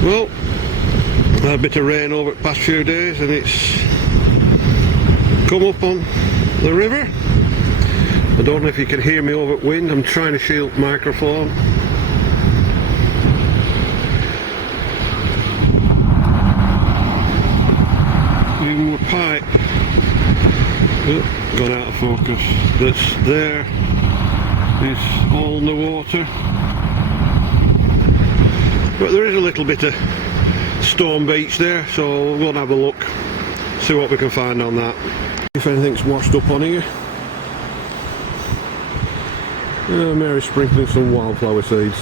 Well, had a bit of rain over the past few days and it's come up on the river. I don't know if you can hear me over the wind. I'm trying to shield the microphone. Even the pipe, oh, gone out of focus, that's there is all in the water. But there is a little bit of stone beach there, so we'll go and have a look, see what we can find on that. If anything's washed up on here. Mary's sprinkling some wildflower seeds.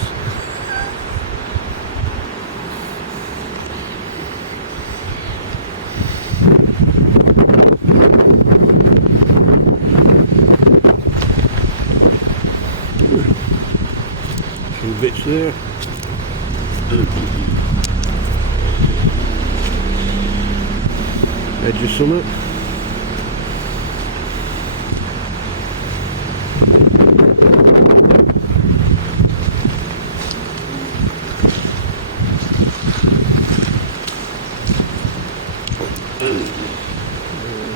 Some bits there. Edge of summit.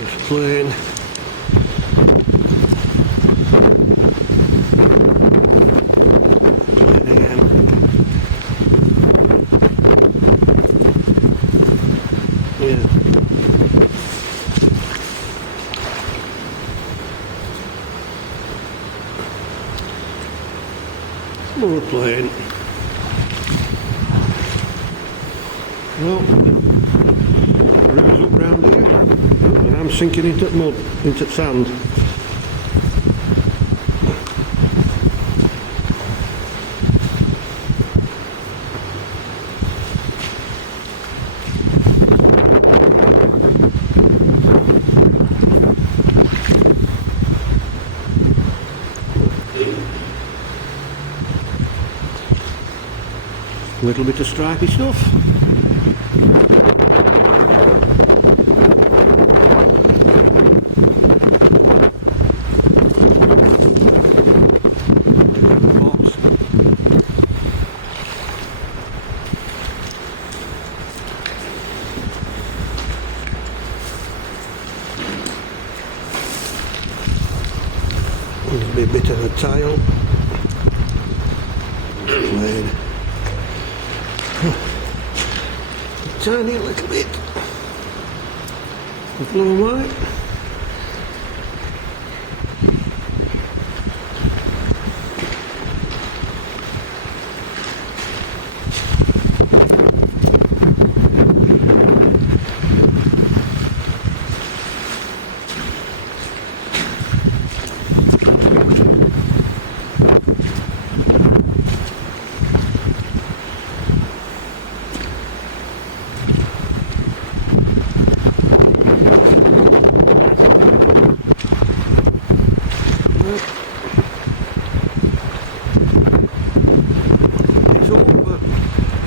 It's plain. More plain. Well, the river's up round here, and I'm sinking into the mud, into the sand. A little bit of stripy stuff. There'll be a bit of a tile. Plain. Tiny little bit of blue and white.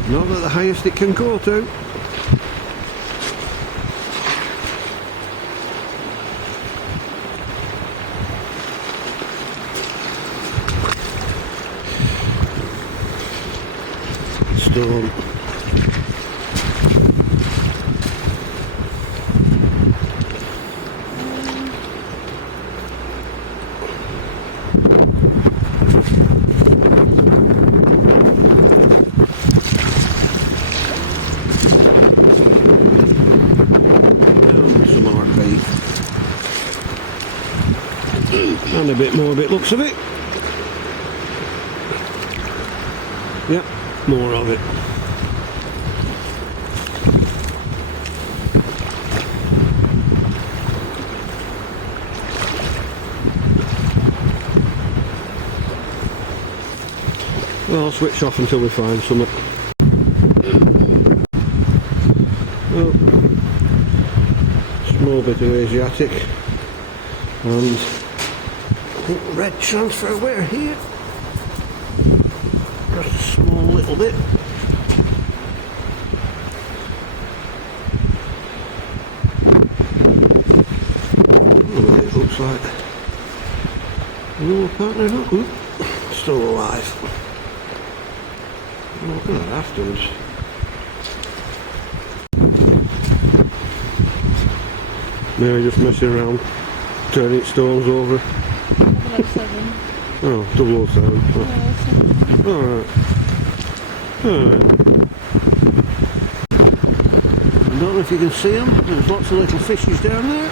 Not at the highest it can go to. Stone. And a bit more, looks of it. Yep, more of it. Well, I'll switch off until we find something. Well, small bit of Asiatic and I think red transfer ware here. Just a small little bit. Oh, it looks like no partner not. Oop, still alive. Look at that afterwards. Mary just messing around, turning stones over. 007. Oh, 007. Oh. 007. Alright. Alright. I don't know if you can see them. There's lots of little fishes down there.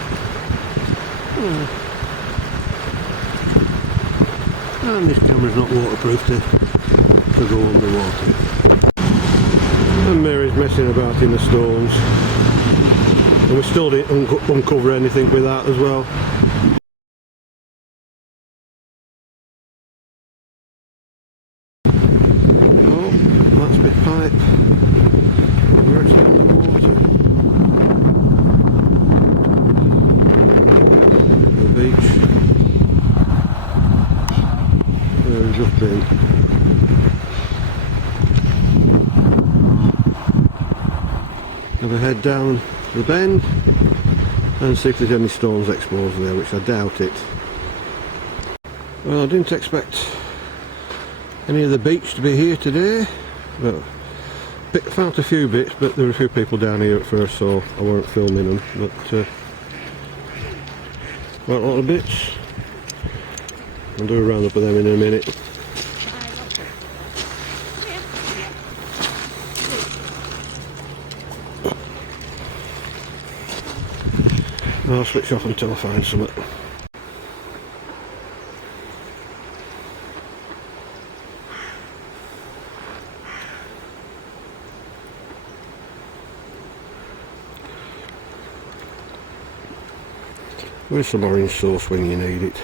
And this camera's not waterproof to go underwater. And Mary's messing about in the stones. And we still didn't uncover anything with that as well. Oh, that's my pipe. Works down the water. The beach. Where we've just been. Have a head down the bend and see if there's any stones exposed there, which I doubt it. Well, I didn't expect any of the beach to be here today, but found a few bits, but there were a few people down here at first, so I weren't filming them. But quite a lot of bits. I'll do a roundup of them in a minute. I'll switch off until I find something. Where's some orange sauce when you need it?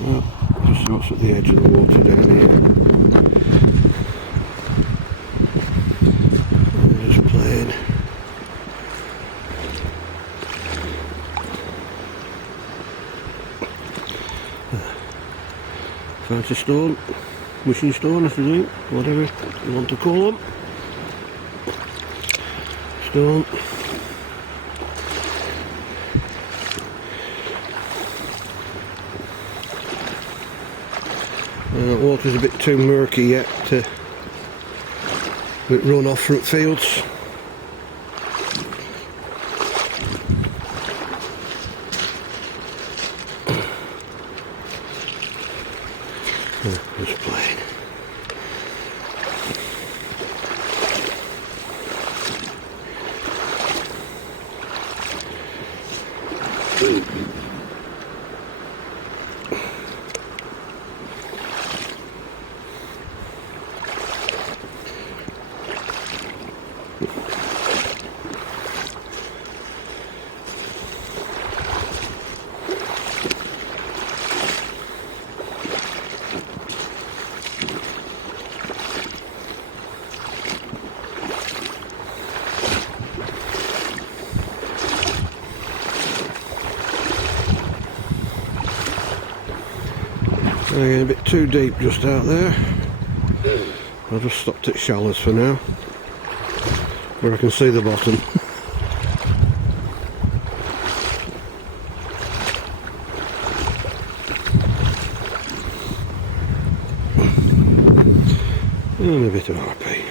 Well, just see what's at the edge of the water down here. Just playing. Fancy stone, wishing stone, I think, whatever you want to call them. Stone. Water's a bit too murky yet to run off from fields. Just playing. Getting a bit too deep just out there. I've just stopped at shallows for now, where I can see the bottom. And a bit of RP.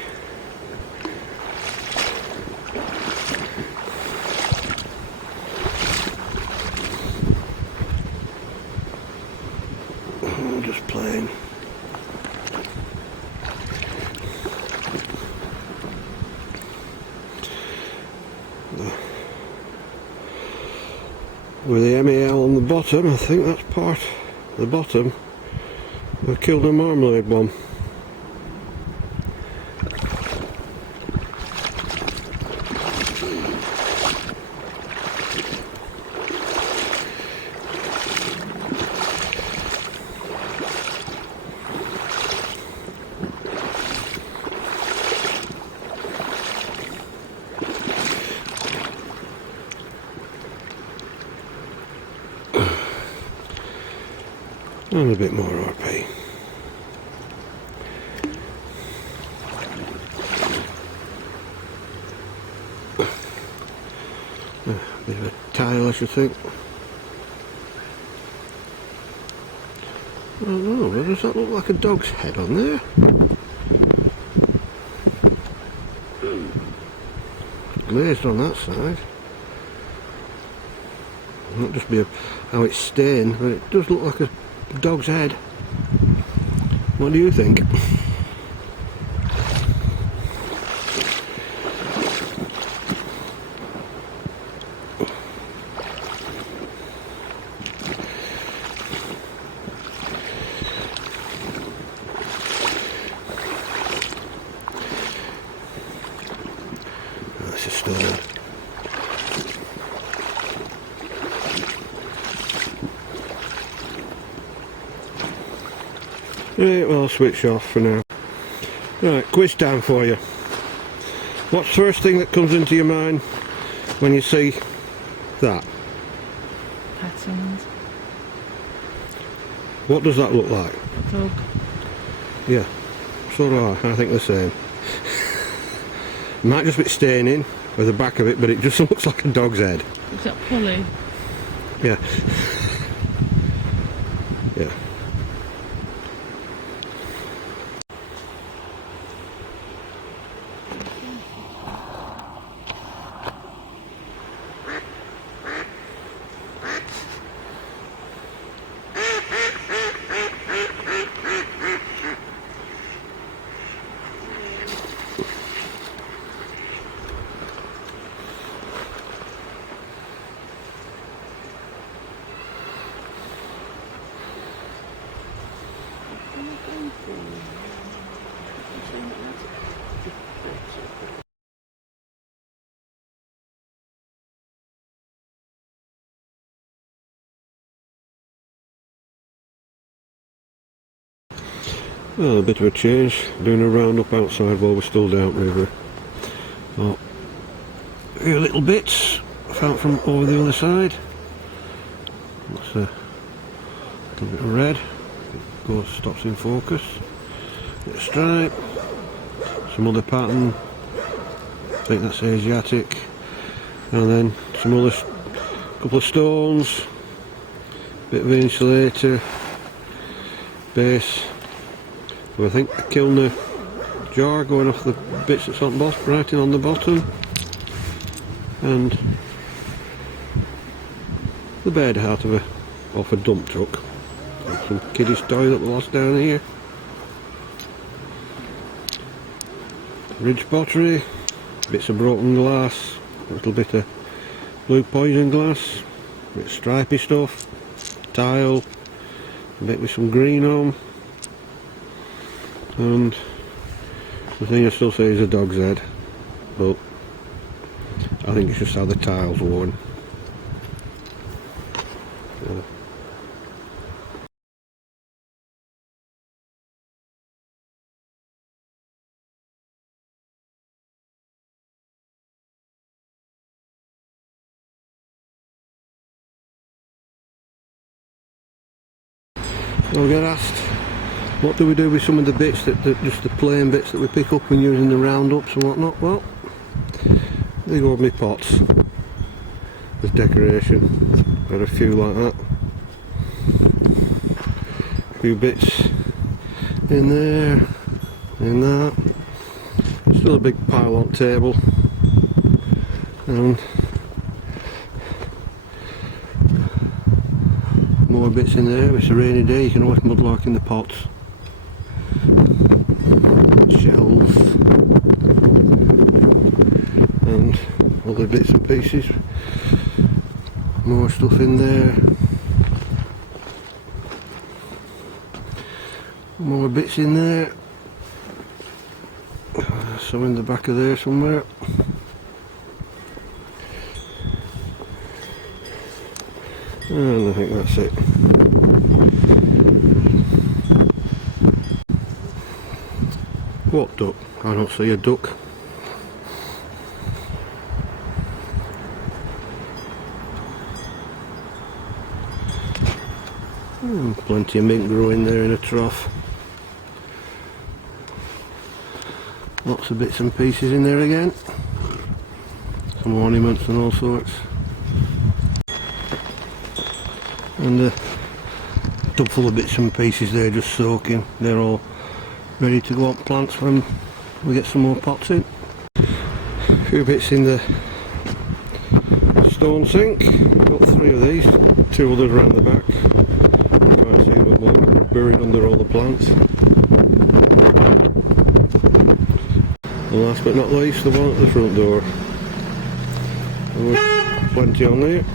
Just playing. With the MAL on the bottom, I think that's part of the bottom. I killed a marmalade one. And a bit more RP. A bit of a tile, I should think. I don't know, does that look like a dog's head on there? Glazed on that side. Not just be how it's stained, but it does look like a dog's head. What do you think? That's a stone. Right, well, I'll switch off for now. Right, quiz time for you. What's the first thing that comes into your mind when you see that? Patterns. What does that look like? Dog. Yeah, so do I think the same. Might just be staining with the back of it, but it just looks like a dog's head. Looks like Polly. Yeah. Yeah. Well, a bit of a change, doing a roundup outside while we're still down river. Oh, a few little bits I found from over the other side. That's a little bit of red, it goes, stops in focus. Bit of stripe, some other pattern, I think that's Asiatic, and then some other, couple of stones, bit of insulator, base. I think the kilner jar going off the bits that's on the bottom, writing on the bottom, and the bed out of off a dump truck. Some kiddies toy that we lost down here. Ridge pottery, bits of broken glass, a little bit of blue poison glass, a bit of stripy stuff, tile, a bit with some green on. And the thing I still say is a dog's head, but I think it's just how the tile's worn. Yeah. I'll get asked, what do we do with some of the bits that just the plain bits that we pick up when using the roundups and whatnot? Well, they go with my pots as decoration. Got a few like that. A few bits in there, in that. Still a big pile on table. And more bits in there. If it's a rainy day, you can always mudlark in the pots. Shelves and other bits and pieces. More stuff in there. More bits in there. Some in the back of there somewhere. And I think that's it. What duck? I don't see a duck. Plenty of mint growing there in a trough. Lots of bits and pieces in there again. Some ornaments and all sorts. And a tub full of bits and pieces there just soaking. They're all ready to go on plants when we get some more pots in. A few bits in the stone sink. Got 3 of these, 2 others around the back. Can't see them more, buried under all the plants. And last but not least, the one at the front door. There was plenty on there.